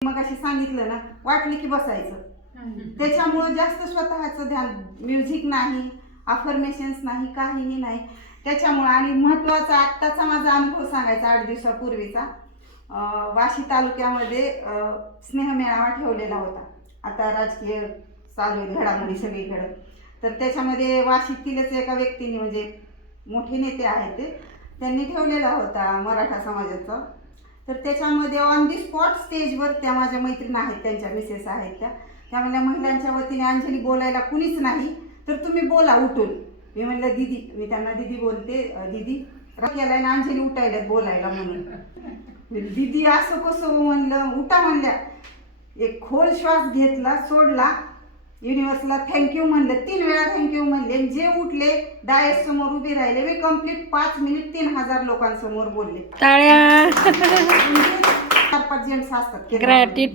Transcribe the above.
मग अशी सांगितलं ना, वाटलं की बसायचं. त्याच्यामुळं जास्त स्वतःचं ध्यान, म्युझिक नाही, अफर्मेशन्स नाही, काहीही नाही त्याच्यामुळं. आणि महत्त्वाचा आत्ताचा माझा अनुभव सांगायचा 8 दिवसापूर्वीचा. वाशी तालुक्यामध्ये स्नेहमेळावा ठेवलेला होता. आता राजकीय चालू आहे घडामोडी सगळीकडं, तर त्याच्यामध्ये वाशीतीलच एका व्यक्तीने, म्हणजे मोठे नेते आहेत ते, त्यांनी ठेवलेला होता मराठा समाजाचा. तर त्याच्यामध्ये ऑन दी स्पॉट स्टेजवर त्या माझ्या मैत्रिणी आहेत, त्यांच्या मिसेस आहेत त्या म्हणल्या महिलांच्या वतीने अंजली बोलायला कुणीच नाही, तर तुम्ही बोला उठून. मी म्हणलं दीदी, मी त्यांना दीदी बोलते, दीदी केलाय ना अंजली उठायला बोलायला म्हणून. दीदी असं कसं म्हणलं, उठा म्हणल्या. एक खोल श्वास घेतला, सोडला, युनिव्हर्सला थँक्यू म्हणलं, 3 वेळा थँक्यू म्हणले. जे उठले डायस समोर उभे राहिले, मी कंप्लीट 5 मिनिट 3000 लोकांसमोर बोलले. टाळ्या. 4-5 जेंट्स असतात. ग्रॅटिट्यूड.